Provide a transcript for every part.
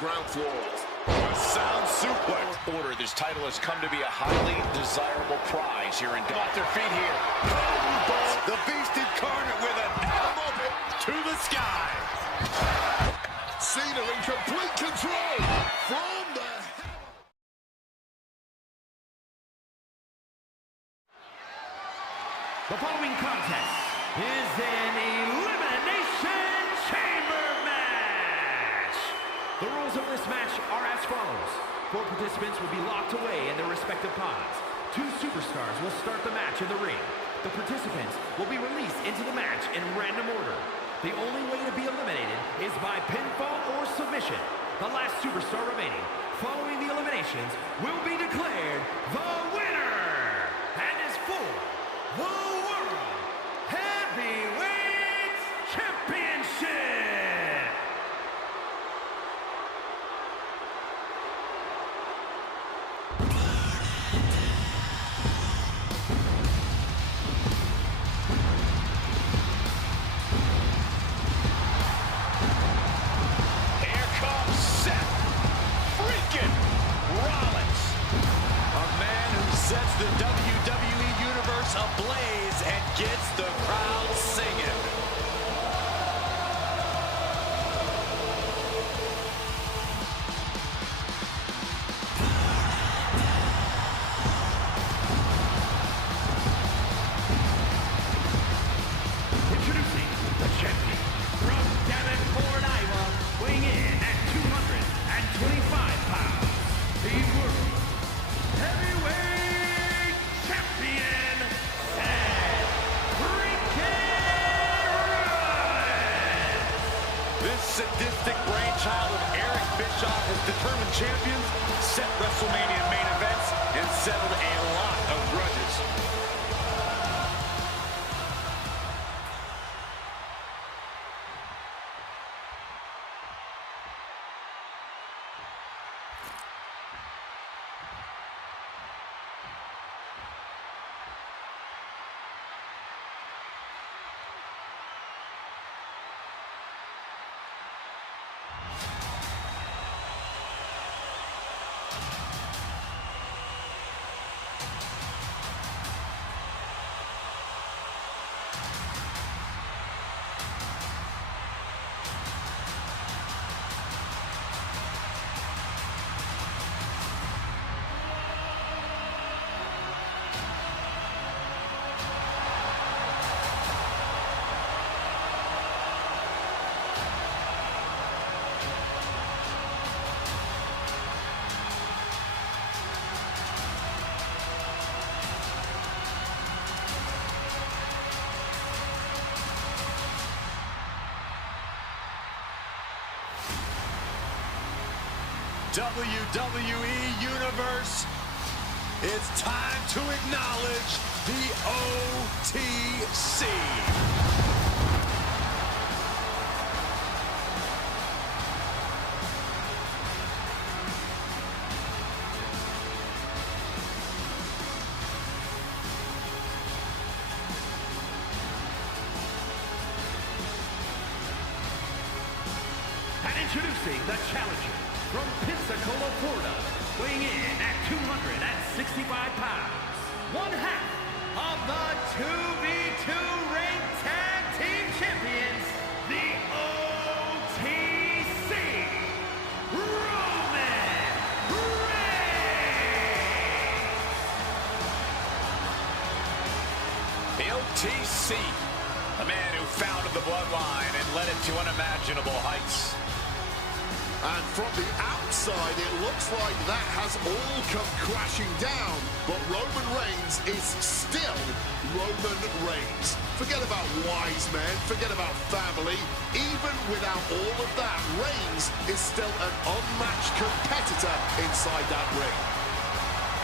ground floor. A sound suplex. Order, this title has come to be a highly desirable prize here in off their feet here. The beast incarnate with an elbow to the sky. Cena in complete control from the... The following contest is an Elimination Chamber Match. The rules of this match are as follows. 4 participants will be locked away in their respective pods. 2 superstars will start the match in the ring. The participants will be released into the match in random order. The only way to be eliminated is by pinfall or submission. The last superstar remaining following the eliminations will be declared the winner and is for the World Heavyweight Championship. Sets the WWE Universe ablaze and gets the crowd singing. Introducing the champion from Davenport, Iowa, weighing in at 225 pounds, the World Heavyweight sadistic brainchild of Eric Bischoff has determined champions, set WrestleMania main events, and settled a lot of grudges. WWE Universe, it's time to acknowledge the OTC. And introducing the challenger from Pensacola, Florida, weighing in at 265 pounds, one half of the 2v2 Ranked Tag Team Champions, the OTC, Roman Reigns. The OTC, the man who founded the bloodline and led it to unimaginable heights. And from the outside, it looks like that has all come crashing down. But Roman Reigns is still Roman Reigns. Forget about wise men, forget about family. Even without all of that, Reigns is still an unmatched competitor inside that ring.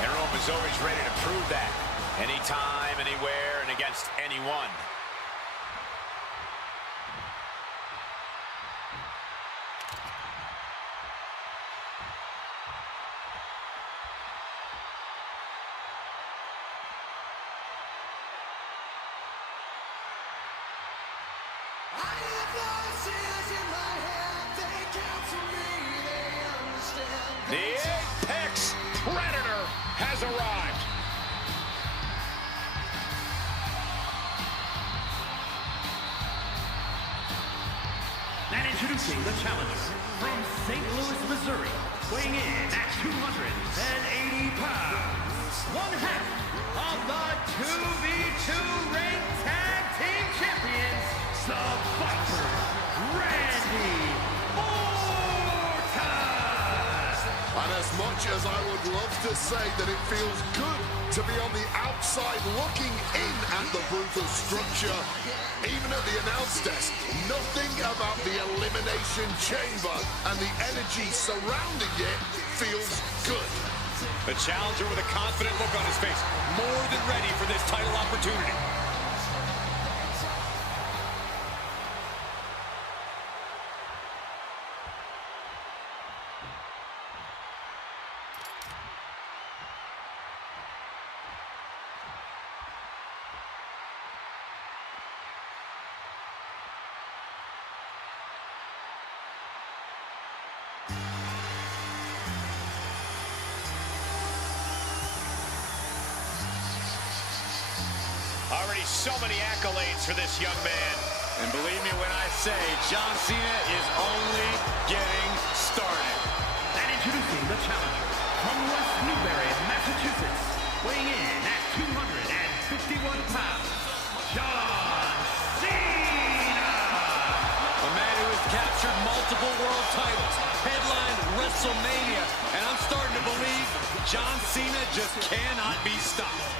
And Roman's always ready to prove that. Anytime, anywhere, and against anyone. I have voices in my head, they counsel me, they introducing the challenger from St. Louis, Missouri, weighing in at 280 pounds, one half of the 2v2 Ring Tag Team Champions, the Viper, Randy Orton! And as much as I would love to say that it feels good to be on the outside looking in at the brutal structure, even at the announce desk, nothing about the Elimination Chamber and the energy surrounding it feels good. The challenger with a confident look on his face, more than ready for this title opportunity. Already so many accolades for this young man. And believe me when I say, John Cena is only getting started. And introducing the challenger from West Newbury, Massachusetts, weighing in at 251 pounds, John Cena! A man who has captured multiple world titles, headlined WrestleMania, and I'm starting to believe John Cena just cannot be stopped.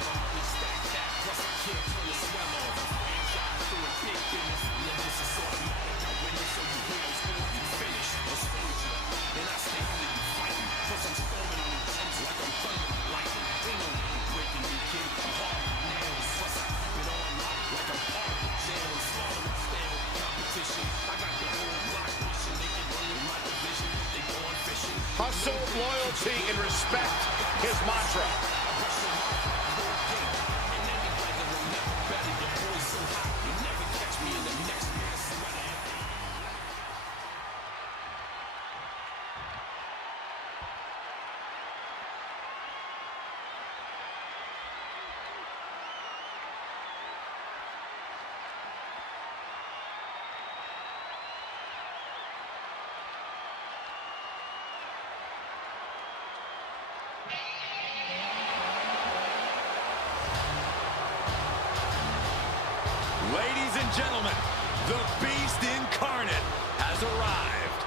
Hustle, loyalty, and respect, his mantra. Ladies and gentlemen, the Beast Incarnate has arrived.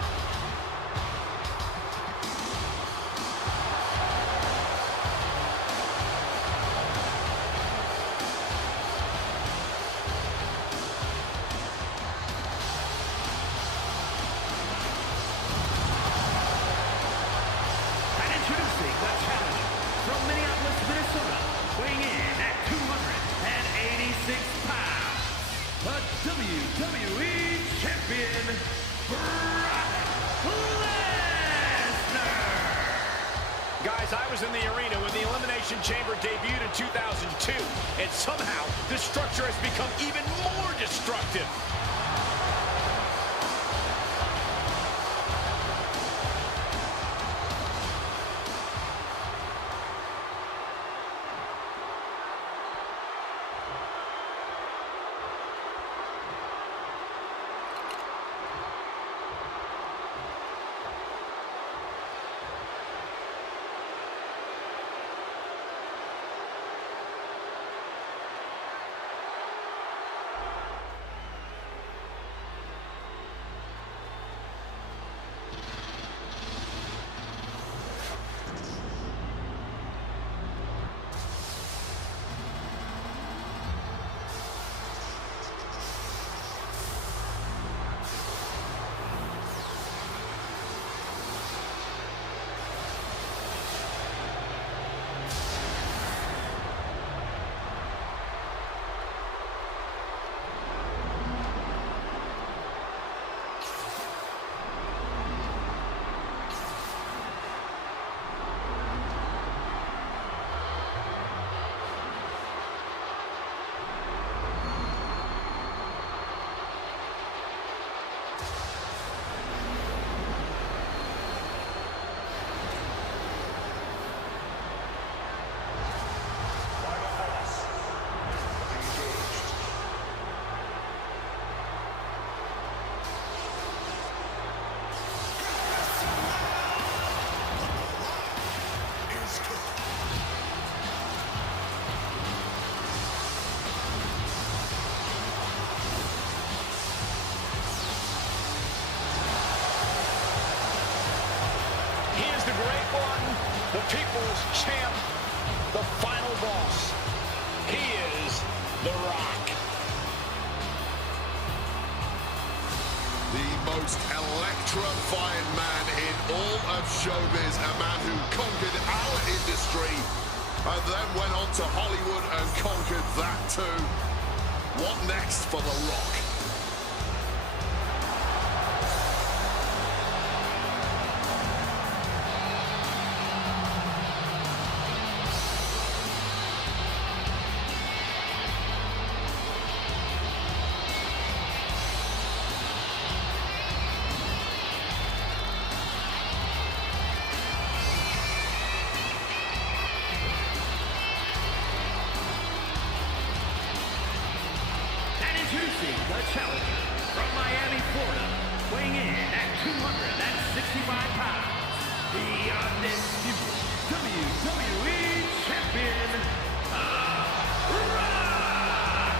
And introducing the challenger from Minneapolis, Minnesota, weighing in at 286 pounds, the WWE Champion, Brock Lesnar! Guys, I was in the arena when the Elimination Chamber debuted in 2002, and somehow this structure has become even more destructive. great one, the people's champ, the final boss. He is The Rock. The most electrifying man in all of showbiz, a man who conquered our industry and then went on to Hollywood and conquered that too. What next for The Rock? Introducing the challenger from Miami, Florida, weighing in at 265 pounds, the undisputed WWE Champion, Rock!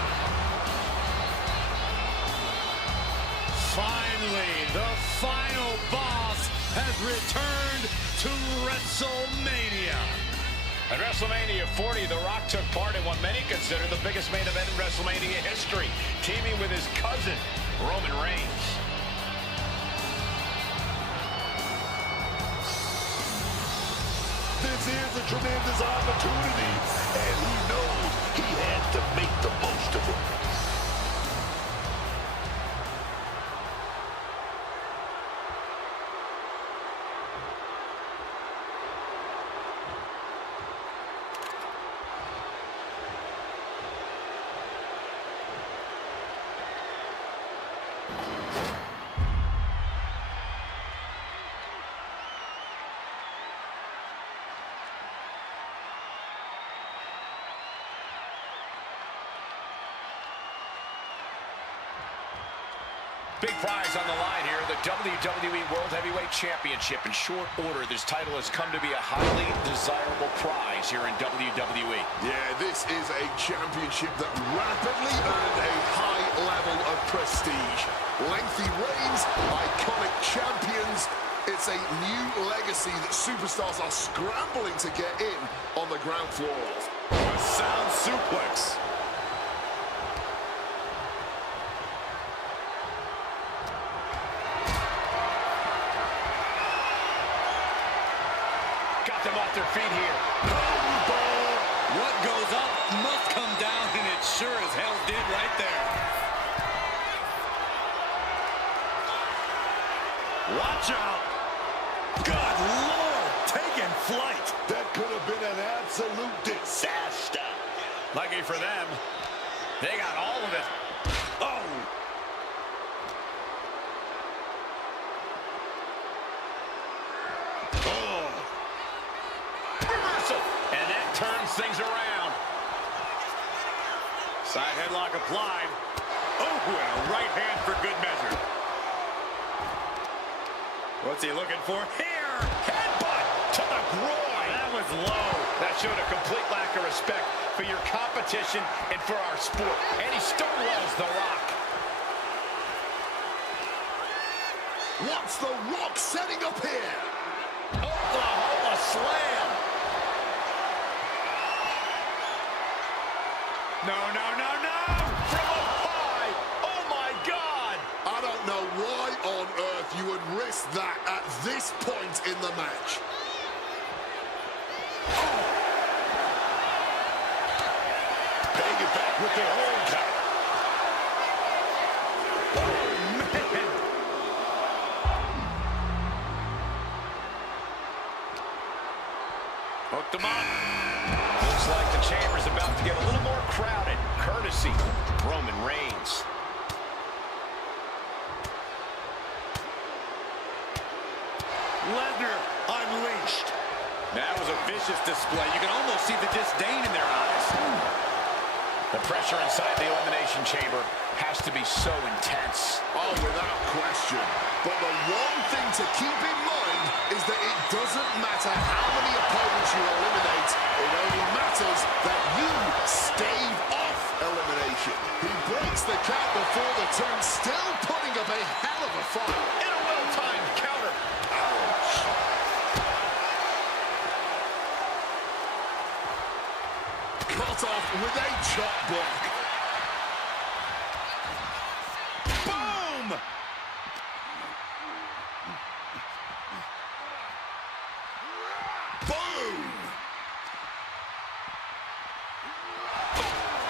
Finally, the final boss has returned to WrestleMania. At WrestleMania 40, The Rock took part in what many consider the biggest main event in WrestleMania history, teaming with his cousin, Roman Reigns. This is a tremendous opportunity, and he knows he has to make the most of it. Big prize on the line here, the WWE World Heavyweight Championship. In short order, this title has come to be a highly desirable prize here in WWE. Yeah, this is a championship that rapidly earned a high level of prestige. Lengthy reigns, iconic champions. It's a new legacy that superstars are scrambling to get in on the ground floor of. A sound suplex. Got them off their feet here. What goes up must come down, and it sure as hell did right there. Watch out. Good Lord, taking flight. That could have been an absolute disaster. Lucky for them, they got all of it. Oh. And that turns things around. Side headlock applied. Oh, and a right hand for good measure. What's he looking for here? Headbutt to the groin. That was low. That showed a complete lack of respect for your competition and for our sport. And he still loves The Rock. What's The Rock setting up here? Oklahoma slam. No, no, no, no! From up high. Oh, my God. I don't know why on earth you would risk that at this point in the match. Paying it back with their own count. Oh, man! Hooked him up. Looks like the chamber's about to get a little more crowded, courtesy Roman Reigns. Lesnar unleashed. That was a vicious display. You can almost see the disdain in their eyes. The pressure inside the Elimination Chamber has to be so intense. Oh, without question. But the one thing to keep in mind is that it doesn't matter how many opponents you eliminate. It only matters that you stave off elimination. He breaks the count before the two, still putting up a hell of a fight. In a well-timed counter. Ouch. start off with a chop block. Boom! Boom!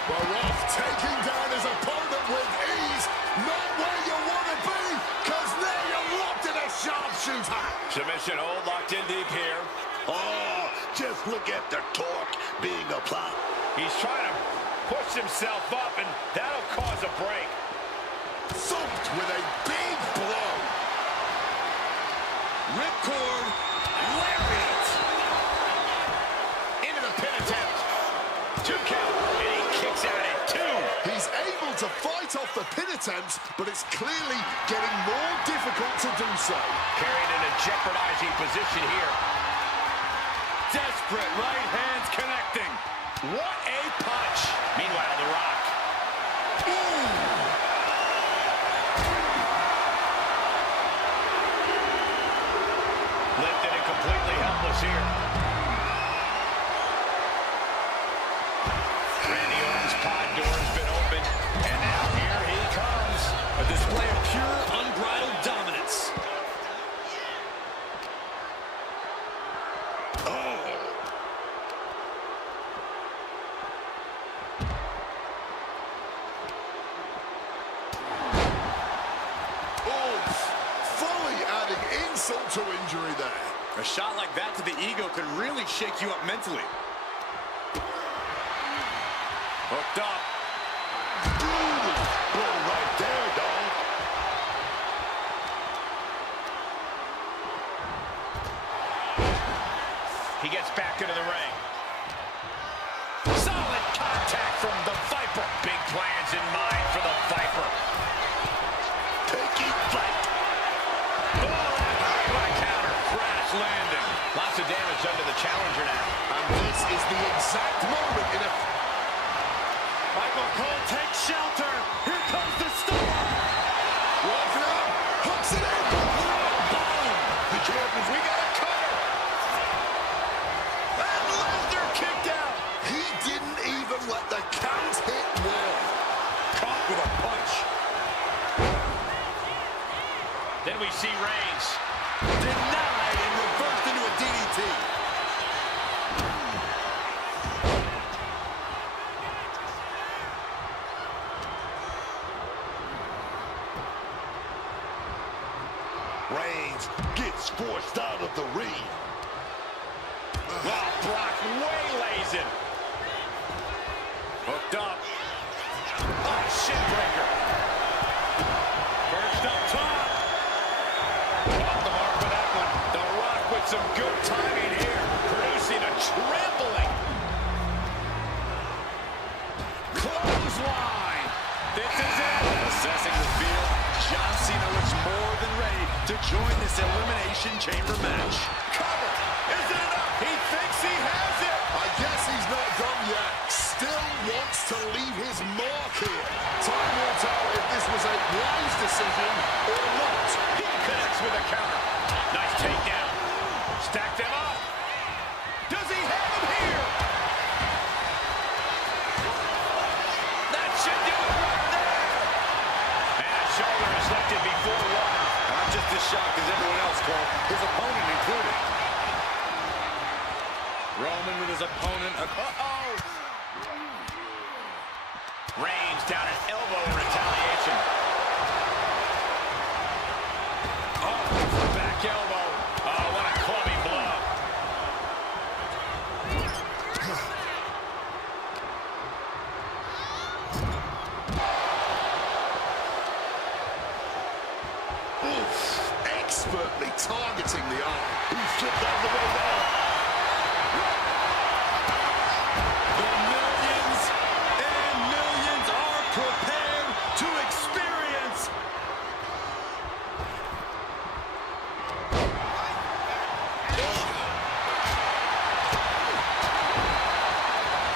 Baroff taking down his opponent with ease. Not where you want to be, because now you're locked in a sharpshooter. Submission hold locked in deep here. Oh, just look at the torque being applied. He's trying to push himself up, and that'll cause a break. Thumped with a big blow. Ripcord, lariat. Into the pin attempt. 2 count, and he kicks out at 2. He's able to fight off the pin attempts, but it's clearly getting more difficult to do so. Carried in a jeopardizing position here. Desperate right hands connecting. What a punch. Meanwhile, The Rock. Ooh. Lifted and completely helpless here. Randy Orton's pod door has been opened, and now here he comes. A display of pure, unbridled dominance. Insult to injury there. A shot like that to the ego could really shake you up mentally. Hooked up. Brutal. Blow right there, dog. He gets back into the ring. Solid contact from the Viper. Big plans in mind for the Viper. Taking flight. Landing. Lots of damage under the challenger now. And this is the exact moment in a... Michael Cole takes shelter. Here comes the storm. Walking up. Hooks it in. Boom. The champions, we got a cover. And Lesnar kicked out. He didn't even let the count hit one. Caught with a punch. Then we see Reigns. Denied and reversed into a DDT. Reigns gets forced out of the ring. Wow, Brock waylays him. Hooked up. Oh, shin breaker. Perched up top. Off the mark for that one. The Rock with some good timing here, producing a trampling. Clothesline. This is it. Assessing the field, John Cena looks more than ready to join this Elimination Chamber match. Cover. Is it enough? He thinks he has it. I guess he's not done yet. Still wants to leave his mark here. Time will tell if this was a wise decision or not. He connects with a counter. Nice takedown. Stack them up. Does he have him here? That should do it right there. And a shoulder is lifted before one. I'm just as shocked as everyone else, Cole. His opponent included. Roman with his opponent. Uh-oh. Reigns down an elbow in retaliation. Oh, back elbow. Oh, what a clubby blow. Oof. Expertly targeting the arm. He slipped out of the way now. The millions and millions are prepared to experience.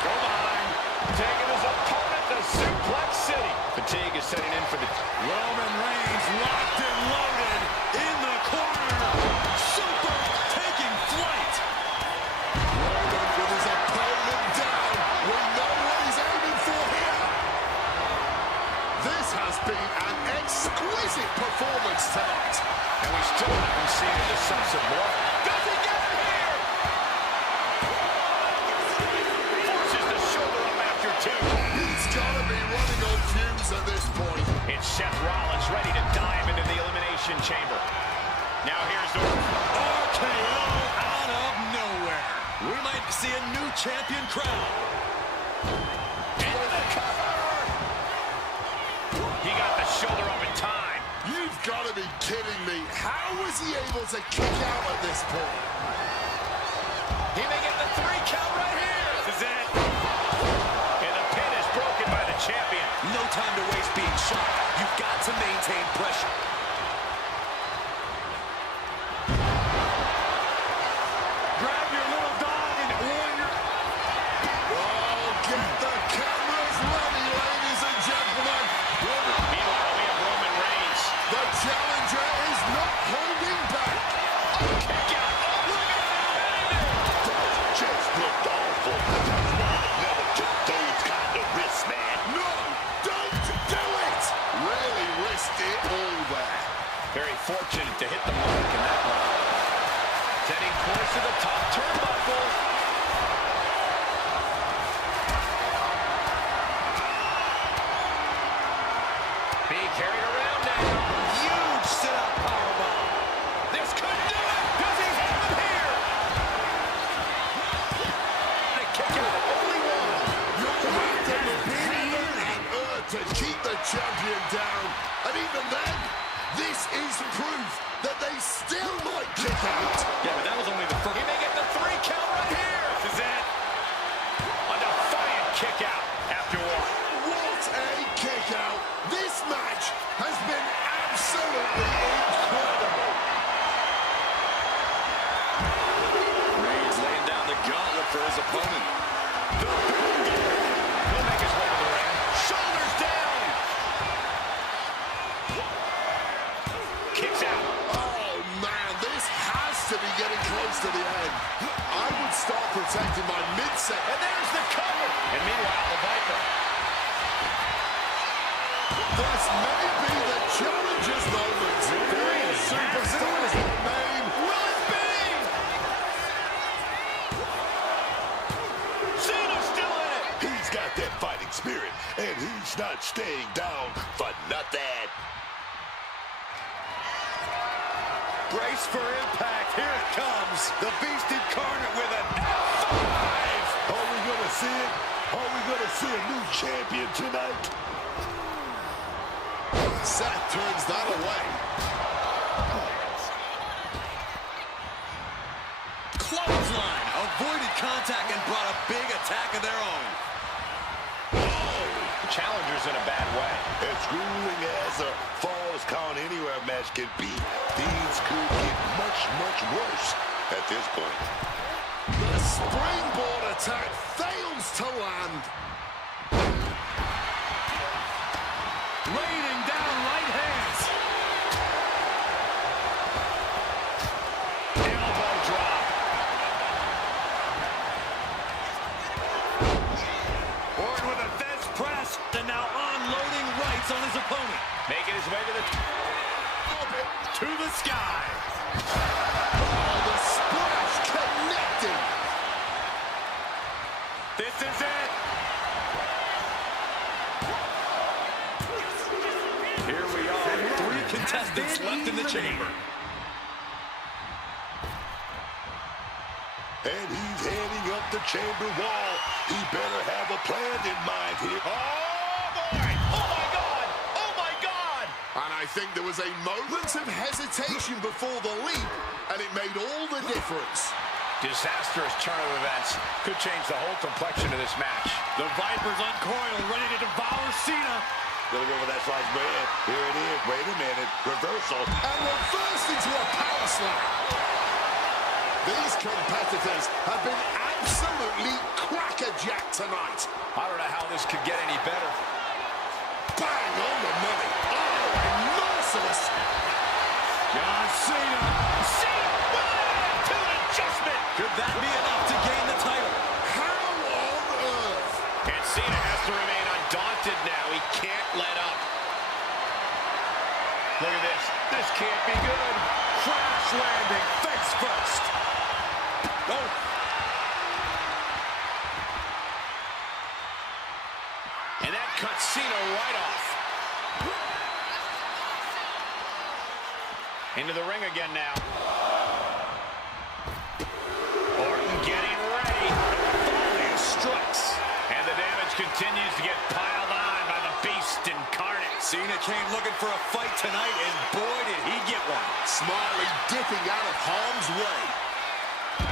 Go behind. Taking his opponent to Suplex City. Fatigue is setting in for the... Roman Reigns locked and loaded in the corner. Super taking flight. Seth Rollins ready to dive into the Elimination Chamber. Now here's the RKO out of nowhere. We might see a new champion crown. Into the cover. He got the shoulder up in time. You've got to be kidding me. How was he able to kick out at this point? He may get the 3 count right here. This is it. And the pin is broken by the champion. No time to waste being shot. You've got to maintain pressure. Grab your little dog and warrior. Oh, get the cameras ready, ladies and gentlemen. Meanwhile, we have Roman Reigns. The challenger is not holding back. Kick out. Oh, look at that. Just looked awful. Never took those kind of risks, man. No, don't do it. Really risked it all there. Very fortunate to hit the mark in that one. Setting course to the top turnbuckle. Being carried around now. Huge sit-up powerbomb. This could do it. Does he have him here? And a kick out. Only one. You'll have to be heaven and earth to keep the champion down. And even then, this is proof that they still might kick out. Yeah, but that was only the first. He may get the 3 count right here. This is it. A defiant kick out after one. What a kick out. This match has been absolutely incredible. Reigns laying down the gauntlet for his opponent. He'll make his way to the ring. Shoulders down. Kicks out. Oh, man, this has to be getting close to the end. I would start protecting my midsection. And there's the cover. And meanwhile, the Viper. This may be the challenger's moment. Three superstars remain. Will it be? Cena's still in it. He's got that fighting spirit, and he's not staying down for nothing. Brace for impact. Here it comes. The Beast incarnate with an F5. Are we going to see it? Are we going to see a new champion tonight? Seth turns that away. Clothesline. Avoided contact and brought a big attack of their own. The challenger's in a bad way. As grueling as a Falls Count Anywhere match can be, things could get much, much worse at this point. The springboard attack fails to land. Raining down right hands. Elbow drop. Orton with a fence press. And now unloading rights on his opponent. Making his way to the sky. Oh, the splash connecting. This is it. Here we are. 3 contestants left in the chamber. And he's heading up the chamber wall. He better have a plan in mind here. Oh, boy. Oh, my God. Oh, my God. And I think there was a moment of hesitation before the leap, and it made all the difference. Disastrous turn of events could change the whole complexion of this match. The Vipers uncoiled, ready to devour Cena. Gonna go for that sliced bread. Here it is. Wait a minute. Reversal. And reversed into a power slam. These competitors have been absolutely crackerjacked tonight. I don't know how this could get any better. Bang on the money. Oh, and merciless. John Cena. Cena with an attitude adjustment. Could that be enough to gain the title? How on earth? And Cena has to remain undaunted now. He can't let up. Look at this. This can't be good. Crash landing, face first. Oh. And that cuts Cena right off. Into the ring again now. Orton getting ready. Volley of strikes. And the damage continues to get piled on by the Beast Incarnate. Cena came looking for a fight tonight, and boy, did he get one. Smiley dipping out of harm's way.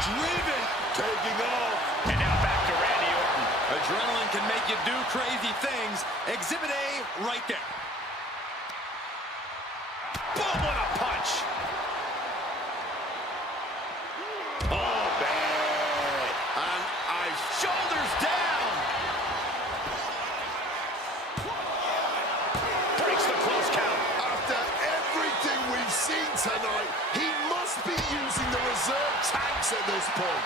Driven, taking off. And now back to Randy Orton. Adrenaline can make you do crazy things. Exhibit A right there. Boom, what a punch. Oh, bad. And Shoulders down. Breaks the close count. after everything we've seen tonight, he must be using the reserve tanks at this point.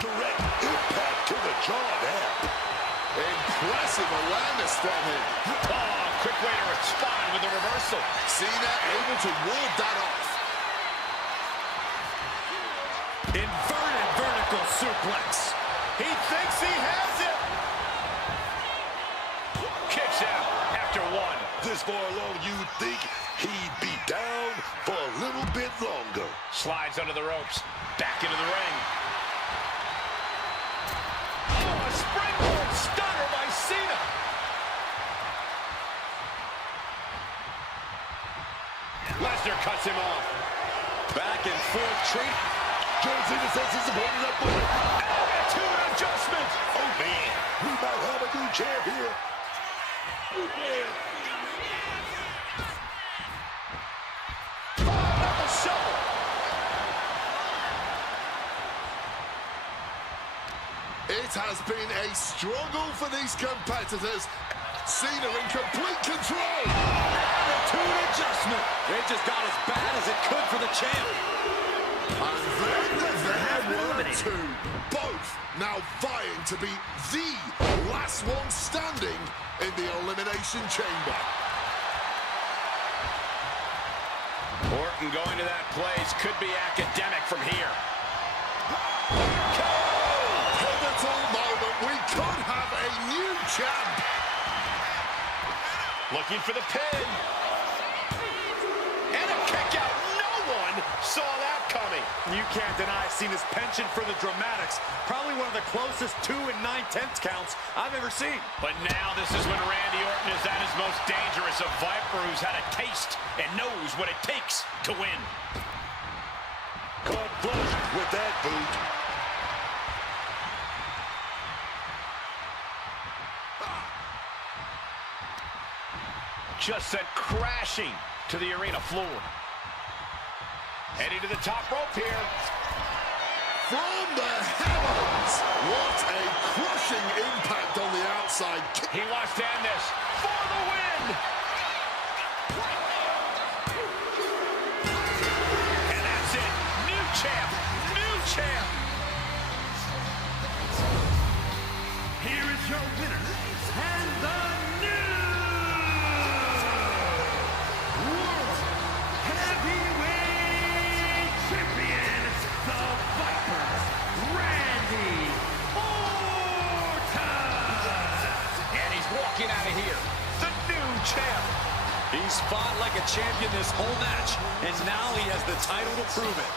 Direct impact to the jaw there. Impressive awareness from him. Oh, quick way to respond with a reversal. Cena able to ward that off. Inverted vertical suplex. He thinks he has it. Kicks out after one. This far along, you'd think he'd be down for a little bit longer. Slides under the ropes. Back into the ring. Oh, a springboard stunner by Cena. Lesnar cuts him off. Back and forth treat. John Cena says his opponent up with it. Attitude adjustment. Oh, man, we might have a new champ here. Double shovel. It has been a struggle for these competitors. Cena in complete control. Attitude adjustment. It just got as bad as it could for the champ. And then there were two. Both now vying to be the last one standing in the Elimination Chamber. Orton going to that place could be academic from here. Pivotal moment. We could have a new champ. Looking for the pin. And a kick out. No one saw that coming. You can't deny Cena's penchant for the dramatics. Probably one of the closest 2 9/10 counts I've ever seen. But now this is when Randy Orton is at his most dangerous. A Viper who's had a taste and knows what it takes to win. Caught flush with that boot. Just sent crashing to the arena floor. Heading to the top rope here. From the heavens. What a crushing impact on the outside. He wants to end this for the win. And that's it. New champ. New champ. Here is your winner, and the new World Heavyweight Champion, the Viper, Randy Orton. And he's walking out of here. The new champ. He's fought like a champion this whole match, and now he has the title to prove it.